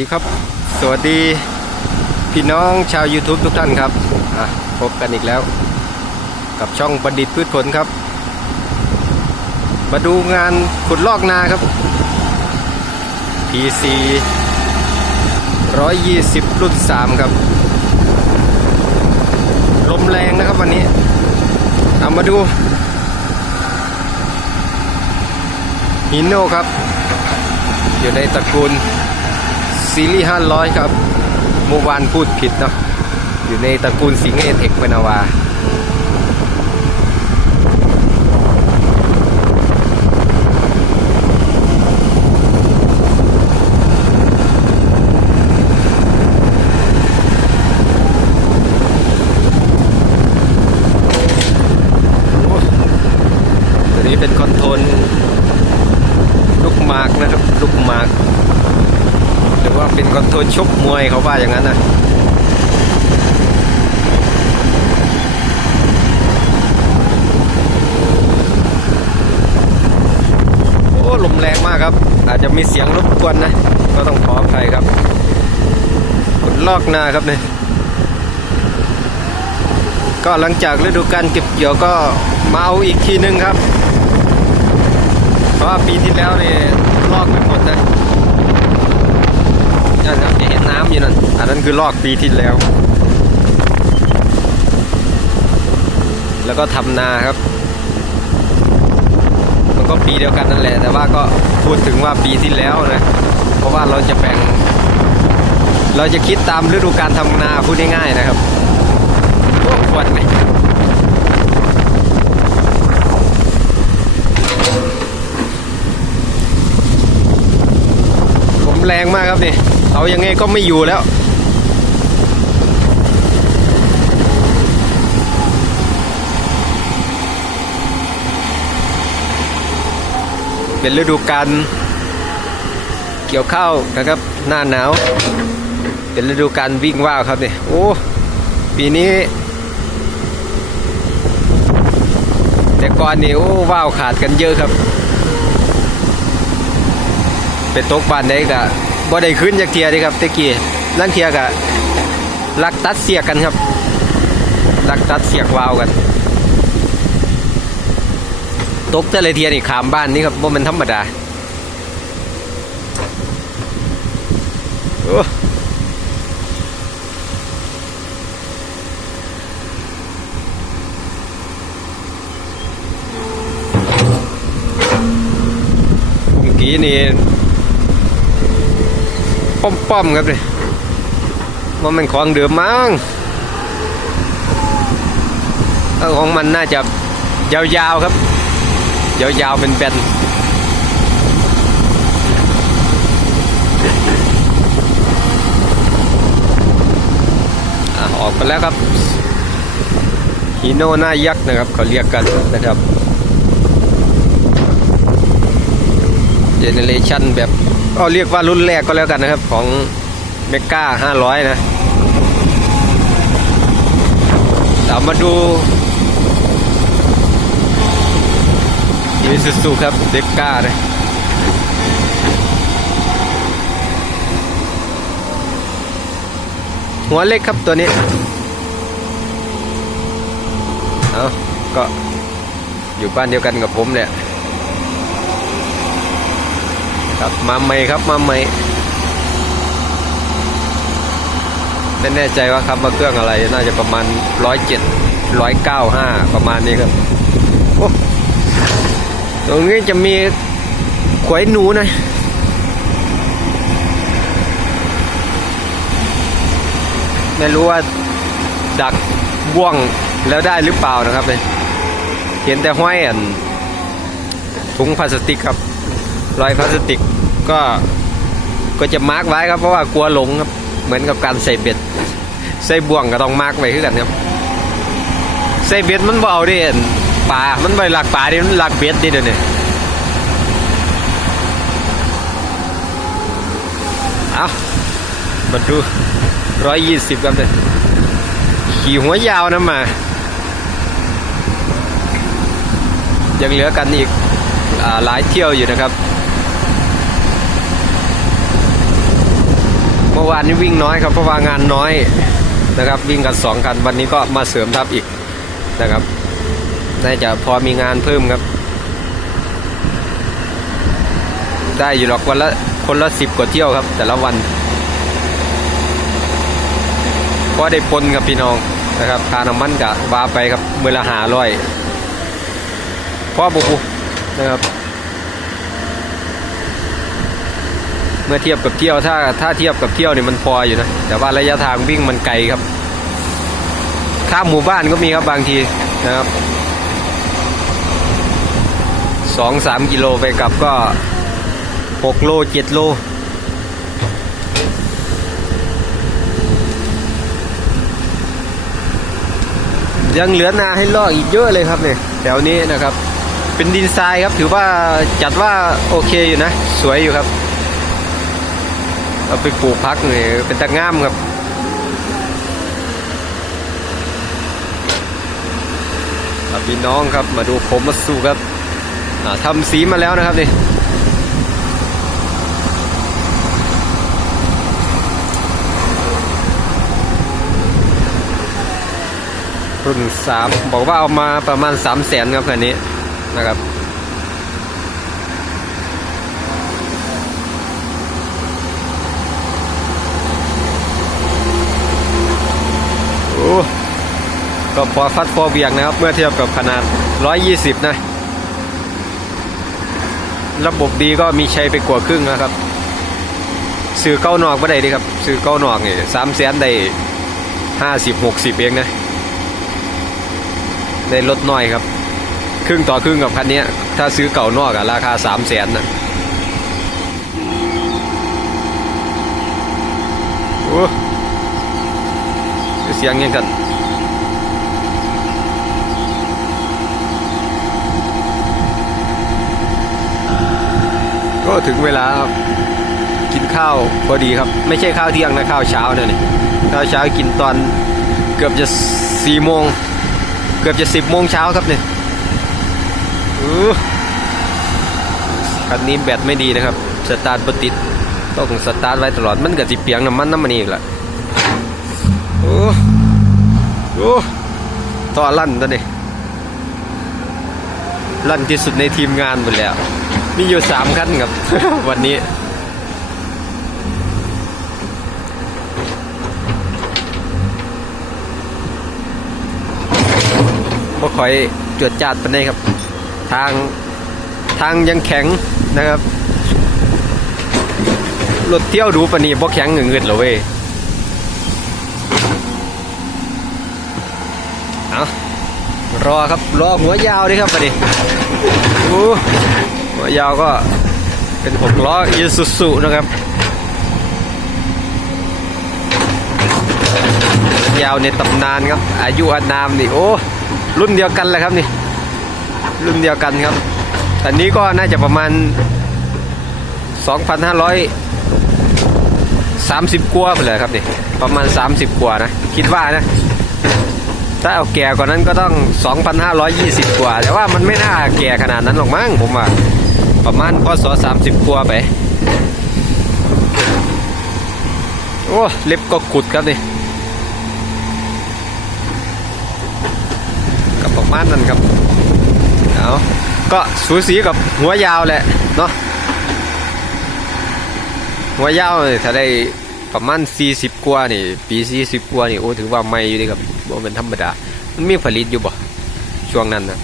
ดีครับ สวัสดีพี่น้องชาว YouTube ทุกท่านครับพบกันอีกแล้ว กับช่องบัณฑิตพืชผลครับ มาดูงานขุดลอกนาครับ PC 120 รุ่น 3 ครับ ลมแรงนะครับวันนี้เอามาดูฮินโน่ครับ อยู่ในตระกูล ซีรีส์500ครับเมื่อวานพูดผิดเนาะอยู่ในตระกูลสิงห์เอเทคเวนาวาตัวนี้เป็นคอนโทรลลูกมากนะครับ ลูกมากหรือ ว่าเป็นคอนโทรชกมวยเขาว่าอย่างนั้นนะโอ้ลมแรงมากครับ อาจจะมีเสียงรบกวนนะ ก็ต้องขออภัยครับกดลอกหน้าครับเนี่ยก็หลังจากฤดูการเก็บเกี่ยวก็มาเอาอีกทีนึงครับ เพราะว่าปีที่แล้วเนี่ยลอกไปหมดนะ นั่นครับจะเห็นน้ำอยู่นั่นอันนั้นคือลอกปีที่แล้ว แล้วก็ทำนาครับ มันก็ปีเดียวกันนั่นแหละ แต่ว่าก็พูดถึงว่าปีที่แล้วนะ เพราะว่าเราจะแบ่ง เราจะคิดตามฤดูการทำนาพูดง่ายๆนะครับโอ้ควันไหมผมแรงมากครับนี่ เอายังไงก็ไม่อยู่แล้ว เป็นฤดูการเกี่ยวข้าวนะครับ หน้าหนาว เป็นฤดูการวิ่งว่าวครับเนี่โอ้ปีนี้ แต่ก่อนนี่โอ้ว้าวขาดกันเยอะครับ เป็นตกบ้านได้กะ บ่ได้ขึ้นจากเทียดีครับตะกี้นั่นเทียกะลักตัดเสียกกันครับ ลักตัดเสียกวาวกันตกแต่ละเทียนี่ขามบ้านนี่ครับว่ามันธรรมดาโอ้เมื่อกี้นี่ ป้อมๆครับเลยว่ามันของเดิมมั้งของมันน่าจะยาวๆครับ ยาวๆเป็นแบนอะออกไปแล้วครับฮีโน่หน้ายักษ์นะครับเขาเรียกกันนะครับเจเนเรชันแบบ เอาเรียกว่ารุ่นแรกก็แล้วกันนะครับ ของเมก้า500 นะเรามาดูยูซูซูครับเด็กก้าเลยหัวเล็กครับตัวนี้ เอาก็อยู่บ้านเดียวกันกับผมเนี่ย ครับมาใหม่ครับมาใหม่ไม่แน่ใจว่าครับว่าเครื่องอะไร น่าจะประมาณร้อยเจ็ดร้อยเก้าห้าประมาณนี้ครับโอ้ตรงนี้จะมีขวายหนูนะไม่รู้ว่าดักบ่วงแล้วได้หรือเปล่านะครับเนี่ยเห็นแต่ห้อยอันถุงพลาสติกครับ รอยพลาสติกก็ก็จะมาร์กไว้ครับ เพราะว่ากลัวหลงครับ เหมือนกับการใส่เบ็ด ใส่บ่วงก็ต้องมาร์กไว้คือกันครับ ใส่เบ็ดมันเบาดิปลามันไปหลักปลาดิมันหลักเบ็ดดิเดี๋ยวนี้เอามาดูร้อยยี่สิบครับเนี่ยขี่หัวยาวนะมา ยังเหลือกันอีกอหลายเที่ยวอยู่นะครับ มื่อวานนี้วิ่งน้อยครับเพราะว่างานน้อยนะครับ วิ่งกันสองคันวันนี้ก็มาเสริมทัพอีกนะครับน่าจะพอมีงานเพิ่มครับ ได้อยู่หรอกวันละคนละสิบกว่าเที่ยวครับ แต่ละวันก็ได้ปนกับพี่น้องนะครับค่าน้ำมันกะวาไปครับเมื่อละหาร้อยพ่อบุกนะครับ เมื่อเทียบกับเที่ยวถ้าถ้าเทียบกับเที่ยวเนี่ยมันพออยู่นะ แต่ว่าระยะทางวิ่งมันไกลครับ ข้ามหมู่บ้านก็มีครับบางทีนะครับสองสามกิโลไปกลับก็หกโลเจ็ดโลยังเหลือนาให้ลอกอีกเยอะเลยครับเนี่ยแถวนี้นะครับ เป็นดินทรายครับถือว่าจัดว่าโอเคอยู่นะ สวยอยู่ครับ เอาไปปลูกพักนี่เป็นตะง่ามครับครับพี่น้องครับมาดูโคมัสสุครับทำสีมาแล้วนะครับนี่รุ่นสามบอกว่าเอามาประมาณสามแสนครับคันนี้นะครับ โอ้ ก็พอฟัดพอเบียงนะครับ เมื่อเทียบกับขนาด 120 นะ ระบบดีก็มีชัยไปกว่าครึ่งนะครับ สื่อเก้านอกไม่ได้ดีครับ สื่อเก้านอกนี่สามแสนได้ห้าสิบหกสิบเองนะ ได้ลดน้อยครับ ครึ่งต่อครึ่งกับคันนี้ ถ้าซื้อเก่านอกอะราคาสามแสนนะโอ้เสียงยังกัน ถึงเวลากินข้าวพอดีครับ ไม่ใช่ข้าวเที่ยงนะข้าวเช้าเนี่ยนี่ข้าวเช้ากินตอนเกือบจะสี่โมงเกือบจะสิบโมงเช้าครับเนี่ยอู้คันนี้แบตไม่ดีนะครับ สตาร์ทปติดต้องสตาร์ทไว้ตลอดมันก็สิเปียงน้ำมันน้ำมันอีกละโอ้โอ้ต่อลั่นตัวนี้ลั่นที่สุดในทีมงานหมดแล้ว มีอยู่สามขั้นครับ วันนี้บ่ค่อยจวดจาดปานใดครับ ทางทางยังแข็งนะครับรถเที่ยวดูปานนี้บ่แข็งเงินๆหรอเว้ยเอารอครับ รอหัวยาวดิครับปานนี้โอ้ หัวยาวก็เป็นหกล้ออีซูซุนะครับ ยาวในตำนานครับ อายุอานามนี่โอ้รุ่นเดียวกันเลยครับนี่ รุ่นเดียวกันครับอันนี้ก็น่าจะประมาณ 2,530กว่าไปเลยครับนี่ประมาณ 30กว่านะ คิดว่านะถ้าเอาแก่กว่านั้นก็ต้อง 2,520 กว่า แต่ว่ามันไม่น่าแก่ขนาดนั้นหรอกมั้งผมว่า ประมาณพศ30กว่าไป โอ้เล็บก็กุดครับนี่กับประมาณนั้นครับเอาก็สูสีกับหัวยาวแหละเนาะหัวยาวนี่ถ้าได้ประมาณ40กว่านี่ ปี40กว่านี่โอ้ถือว่าไม่อยู่ดีครับบ่เป็นธรรมดา มันมีผลิตอยู่บ่ช่วงนั้นนะ